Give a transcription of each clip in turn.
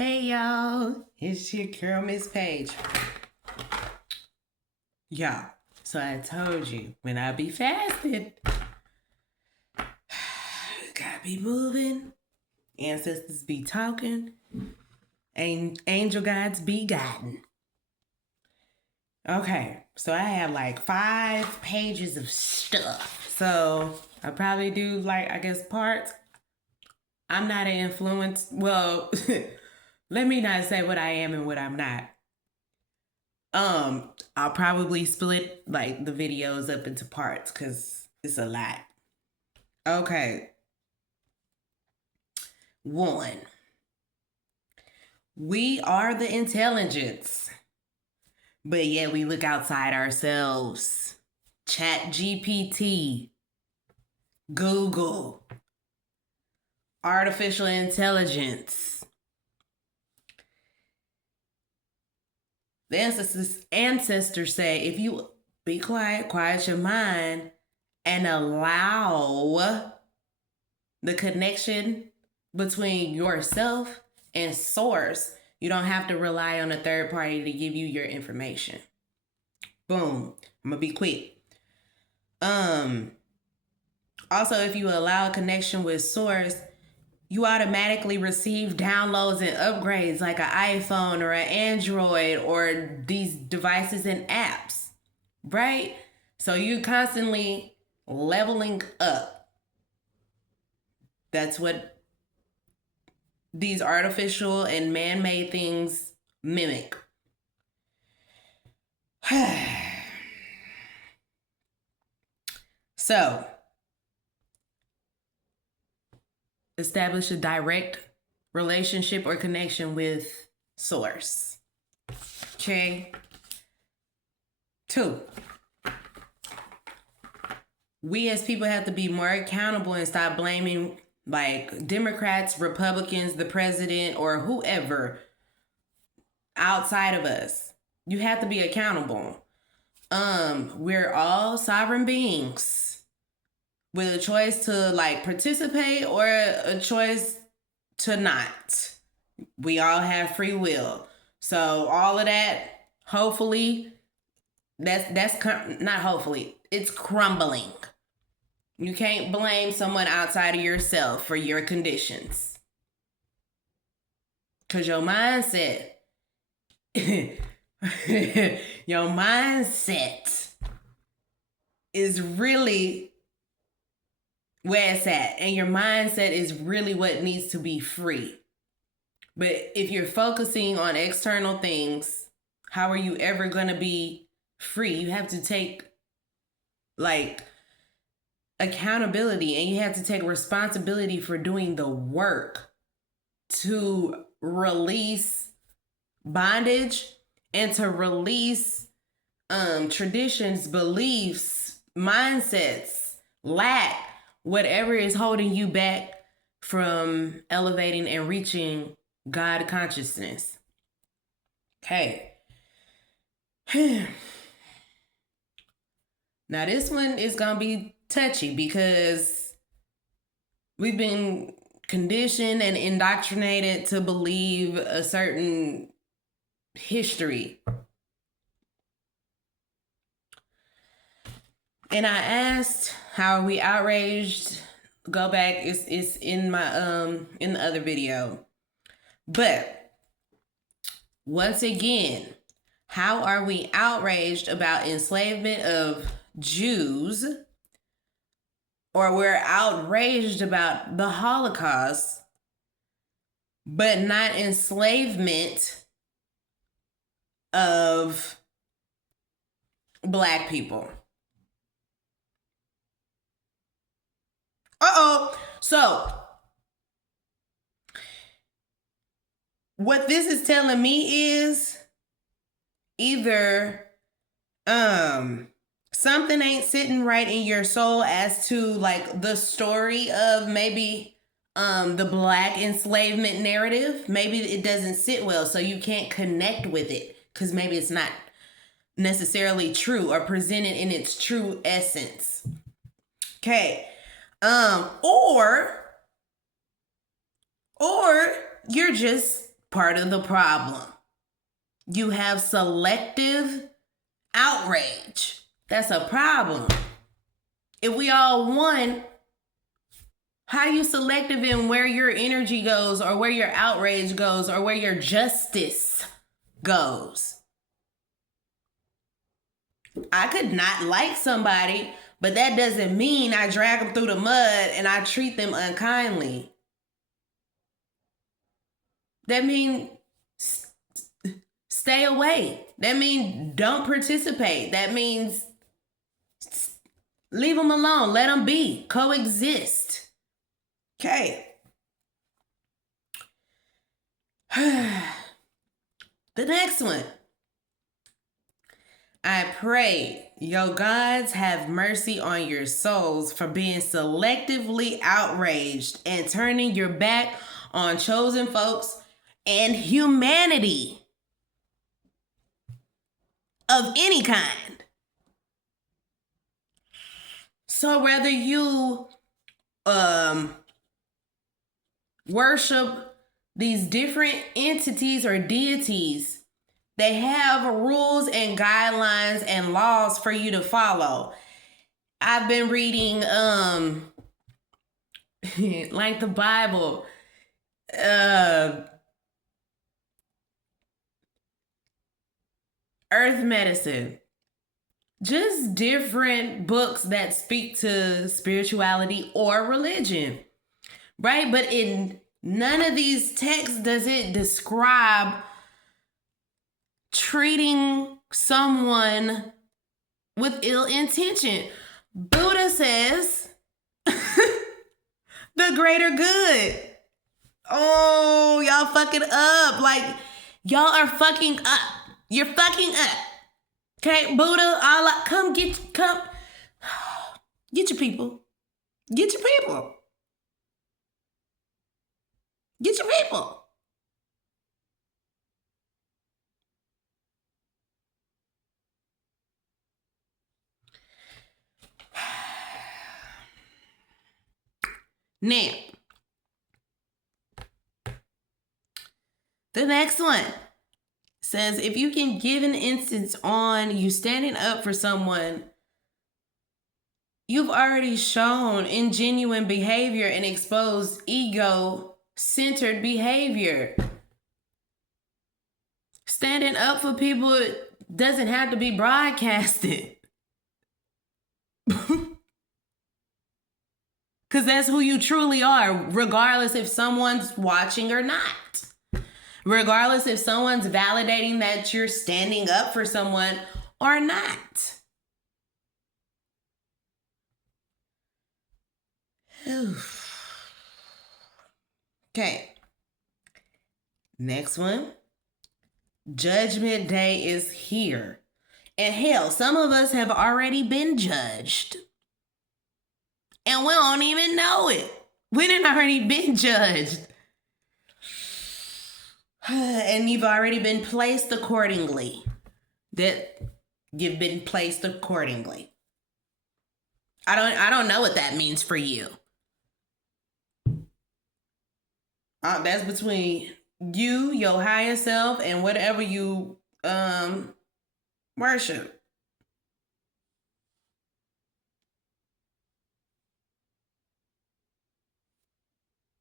Hey y'all, it's your girl Miss Paige. Y'all, so I told you when I be fasting, gotta be moving, ancestors be talking, and angel guides be guiding. Okay, so I have like 5 pages of stuff. So I probably do parts. I'm not an influence. Well, let me not say what I am and what I'm not. I'll probably split like the videos up into parts because it's a lot. Okay. 1. We are the intelligence, but yet we look outside ourselves. Chat GPT, Google, artificial intelligence. The ancestors say if you be quiet, quiet your mind, and allow the connection between yourself and source, you don't have to rely on a third party to give you your information. Boom. I'm gonna be quick. Also, if you allow a connection with source, you automatically receive downloads and upgrades like an iPhone or an Android or these devices and apps, right? So you're constantly leveling up. That's what these artificial and man-made things mimic. So, establish a direct relationship or connection with source. Okay. 2. We as people have to be more accountable and stop blaming like Democrats, Republicans, the president, or whoever outside of us. You have to be accountable. We're all sovereign beings with a choice to like participate or a choice to not. We all have free will. So all of that, hopefully, not hopefully, it's crumbling. You can't blame someone outside of yourself for your conditions. Because your mindset, your mindset is really where it's at. And your mindset is really what needs to be free. But if you're focusing on external things, how are you ever going to be free? You have to take like accountability and you have to take responsibility for doing the work to release bondage and to release traditions, beliefs, mindsets, lack, whatever is holding you back from elevating and reaching God consciousness. Okay. Now this one is going to be touchy because we've been conditioned and indoctrinated to believe a certain history. And I asked, how are we outraged? Go back, it's in my in the other video. But once again, how are we outraged about enslavement of Jews, or we're outraged about the Holocaust, but not enslavement of Black people? So what this is telling me is either something ain't sitting right in your soul as to like the story of maybe the Black enslavement narrative. Maybe it doesn't sit well, so you can't connect with it because maybe it's not necessarily true or presented in its true essence. Okay. Or you're just part of the problem. You have selective outrage. That's a problem. If we all one, how you selective in where your energy goes or where your outrage goes or where your justice goes? I could not like somebody, but that doesn't mean I drag them through the mud and I treat them unkindly. That means stay away. That means don't participate. That means leave them alone. Let them be. Coexist. Okay. The next one. I pray your gods have mercy on your souls for being selectively outraged and turning your back on chosen folks and humanity of any kind. So whether you worship these different entities or deities, they have rules and guidelines and laws for you to follow. I've been reading like the Bible, earth medicine, just different books that speak to spirituality or religion, right? But in none of these texts does it describe treating someone with ill intention. Buddha says the greater good. Oh, y'all fucking up. Like, y'all are fucking up. You're fucking up. Okay, Buddha, Allah, come get your people. Get your people. Get your people. Now, the next one says, if you can give an instance on you standing up for someone, you've already shown ingenuine behavior and exposed ego-centered behavior. Standing up for people doesn't have to be broadcasted. Because that's who you truly are, regardless if someone's watching or not. Regardless if someone's validating that you're standing up for someone or not. Okay. Next one. Judgment Day is here. And hell, some of us have already been judged. And we don't even know it. We done already been judged. And you've already been placed accordingly. That you've been placed accordingly. I don't know what that means for you. That's between you, your higher self, and whatever you worship.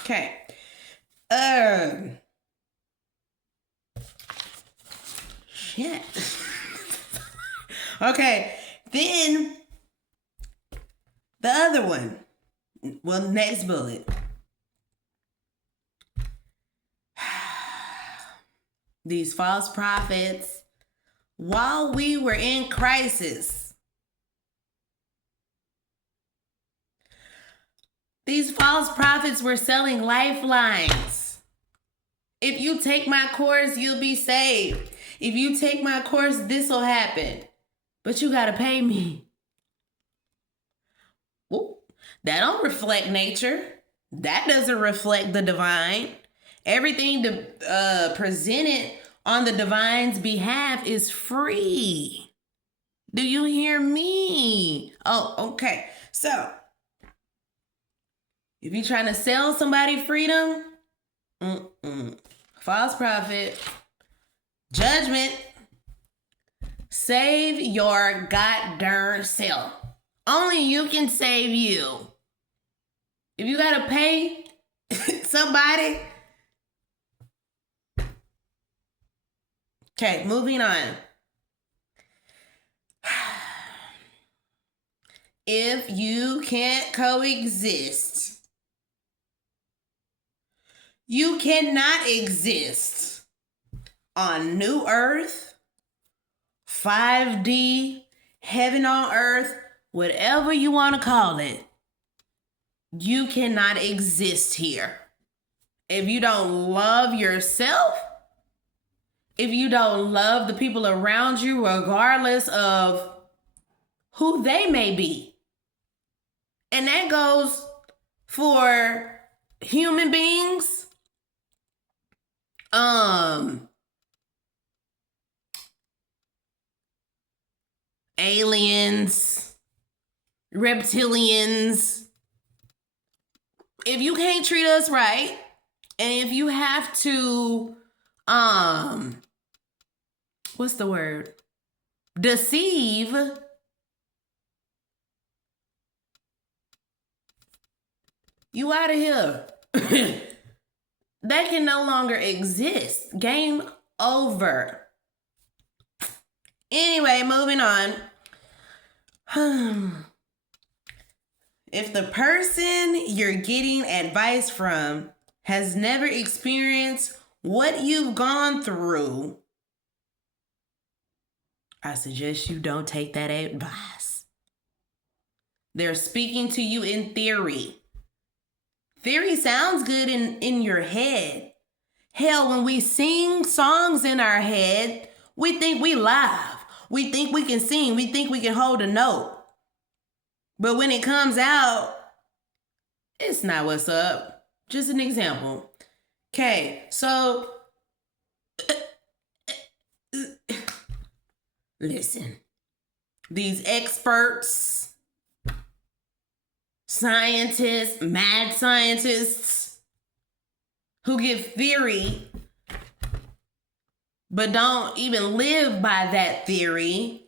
Okay. Shit. Okay. Then the other one. Well, next bullet. These false prophets, while we were in crisis, these false prophets were selling lifelines. If you take my course, you'll be saved. If you take my course, this will happen. But you got to pay me. Ooh, that don't reflect nature. That doesn't reflect the divine. Everything presented on the divine's behalf is free. Do you hear me? Oh, okay. So, if you're trying to sell somebody freedom, False prophet. Judgment. Save your goddamn self. Only you can save you. If you gotta pay somebody. Okay, moving on. If you can't coexist, you cannot exist on New Earth, 5D, heaven on earth, whatever you want to call it. You cannot exist here. If you don't love yourself, if you don't love the people around you, regardless of who they may be. And that goes for human beings, aliens, reptilians. If you can't treat us right, and if you have to, what's the word? Deceive. You out of here. That can no longer exist. Game over. Anyway, moving on. If the person you're getting advice from has never experienced what you've gone through, I suggest you don't take that advice. They're speaking to you in theory. Theory sounds good in your head. Hell, when we sing songs in our head, we think we live. We think we can sing. We think we can hold a note. But when it comes out, it's not what's up. Just an example. Okay, so listen. These experts, scientists, mad scientists who give theory but don't even live by that theory.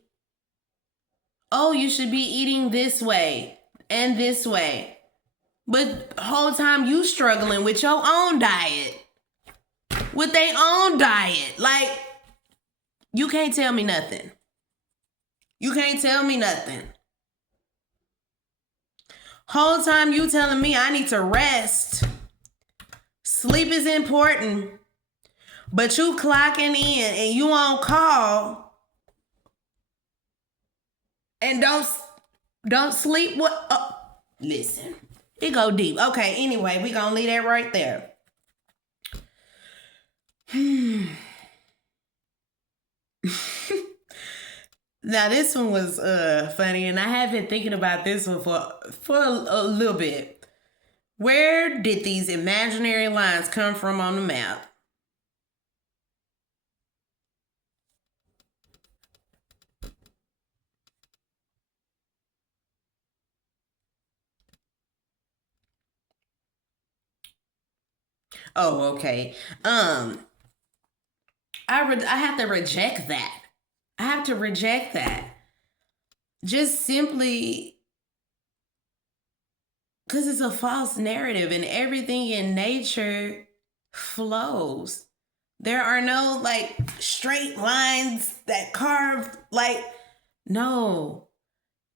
Oh, you should be eating this way and this way. But the whole time you struggling with your own diet. With their own diet. Like, you can't tell me nothing. You can't tell me nothing. Whole time you telling me I need to rest. Sleep is important. But you clocking in and you on call. And don't sleep. What? Oh, listen. It go deep. Okay, anyway, we gonna leave that right there. Now this one was funny, and I have been thinking about this one for a little bit. Where did these imaginary lines come from on the map? Oh, okay. I have to reject that. I have to reject that. Just simply because it's a false narrative and everything in nature flows. There are no like straight lines that carve like, no.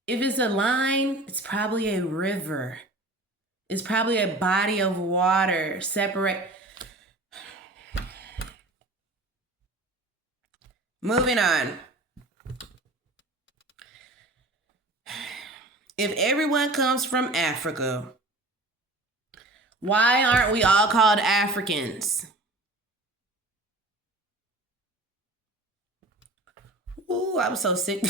If it's a line, it's probably a river. It's probably a body of water separate. Moving on. If everyone comes from Africa, why aren't we all called Africans? Ooh, I'm so sick.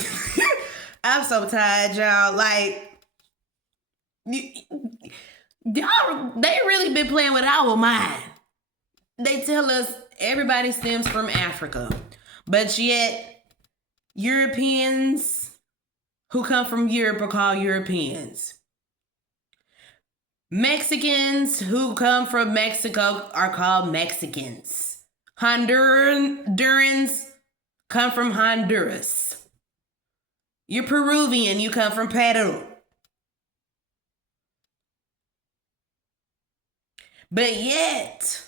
I'm so tired, y'all. Like, y'all, they really been playing with our mind. They tell us everybody stems from Africa, but yet Europeans who come from Europe are called Europeans. Mexicans who come from Mexico are called Mexicans. Hondurans come from Honduras. You're Peruvian, you come from Peru. But yet,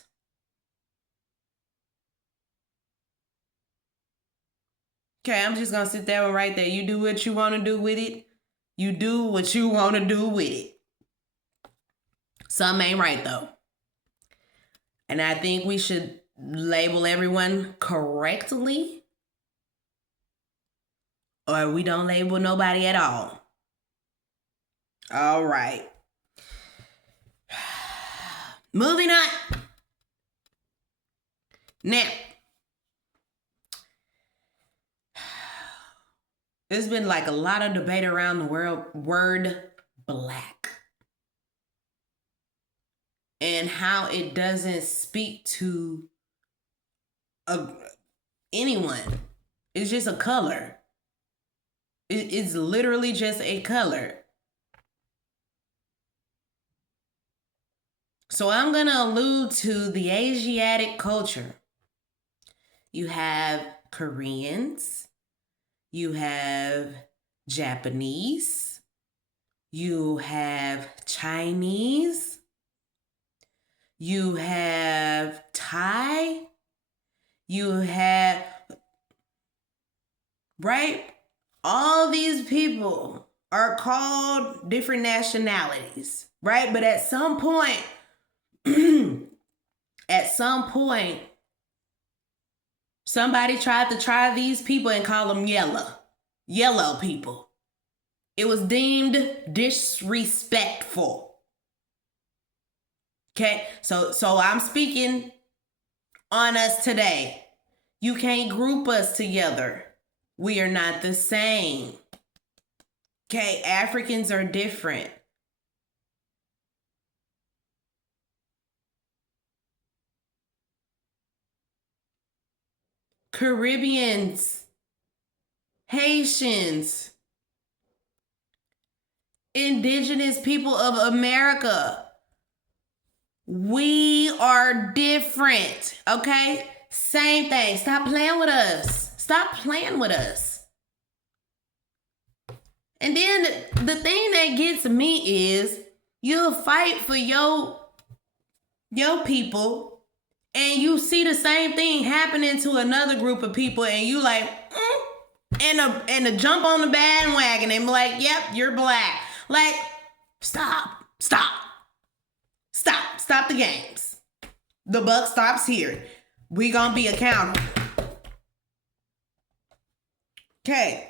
okay, I'm just going to sit that one right there. You do what you want to do with it. You do what you want to do with it. Some ain't right, though. And I think we should label everyone correctly, or we don't label nobody at all. All right. Moving on. Now, there's been like a lot of debate around the word black and how it doesn't speak to anyone. It's just a color. It's literally just a color. So I'm going to allude to the Asiatic culture. You have Koreans. You have Japanese. You have Chinese. You have Thai. You have, right? All these people are called different nationalities, right? But at some point, somebody tried to try these people and call them yellow people. It was deemed disrespectful. Okay, so I'm speaking on us today. You can't group us together. We are not the same. Okay, Africans are different. Caribbeans, Haitians, indigenous people of America. We are different, okay? Same thing. Stop playing with us. Stop playing with us. And then the thing that gets me is you'll fight for your people and you see the same thing happening to another group of people and you like, and to jump on the bandwagon and be like, yep, you're black. Like, stop the games. The buck stops here. We gonna be accountable. Okay.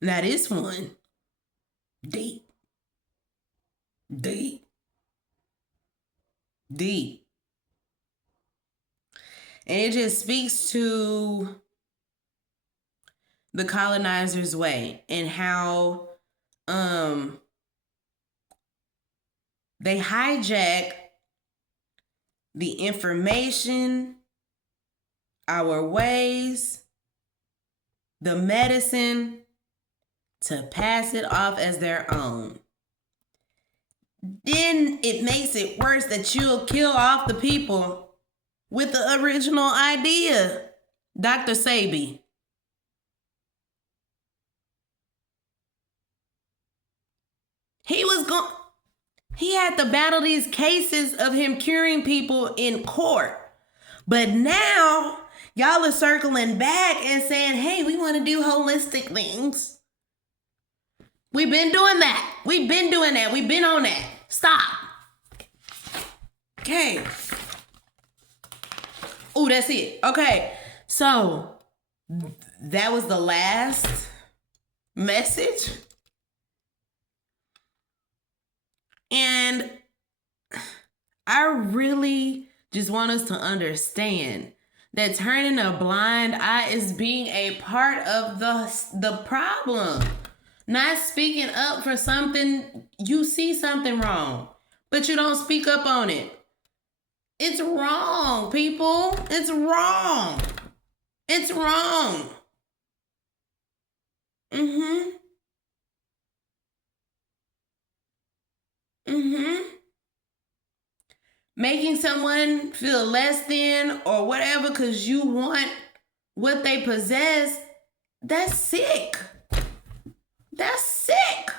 Now this one, deep. And it just speaks to the colonizer's way and how they hijack the information, our ways, the medicine, to pass it off as their own. Then it makes it worse that you'll kill off the people with the original idea. Dr. Sebi. He had to battle these cases of him curing people in court. But now, y'all are circling back and saying, hey, we want to do holistic things. We've been doing that. We've been on that. Stop. Okay. Oh, that's it. Okay. So, that was the last message. And I really just want us to understand that turning a blind eye is being a part of the problem. Not speaking up for something, you see something wrong, but you don't speak up on it. It's wrong, people. It's wrong. It's wrong. making someone feel less than or whatever because you want what they possess, that's sick. That's sick.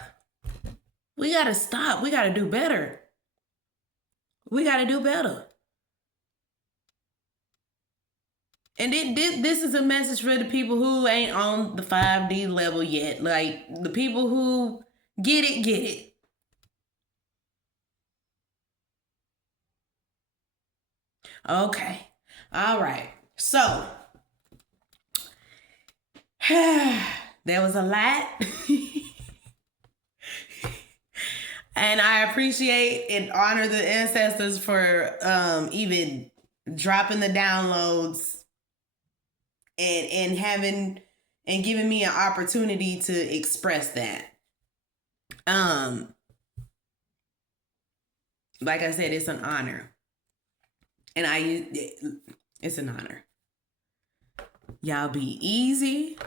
We got to stop. We got to do better. We got to do better. And this is a message for the people who ain't on the 5D level yet. Like, the people who get it, get it. Okay. All right. So, there was a lot. And I appreciate and honor the ancestors for even dropping the downloads and having and giving me an opportunity to express that. Like I said, it's an honor. And it's an honor. Y'all be easy.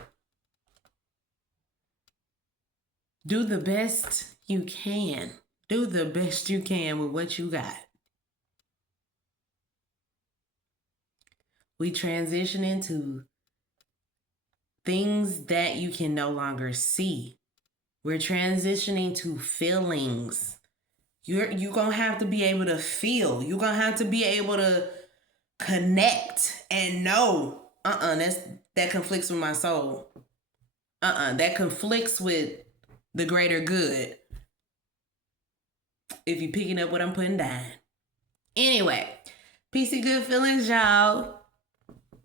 Do the best you can. Do the best you can with what you got. We transition into things that you can no longer see. We're transitioning to feelings. You're going to have to be able to feel. You're going to have to be able to connect and know. That conflicts with my soul. That conflicts with the greater good. If you're picking up what I'm putting down. Anyway, peace and good feelings, y'all.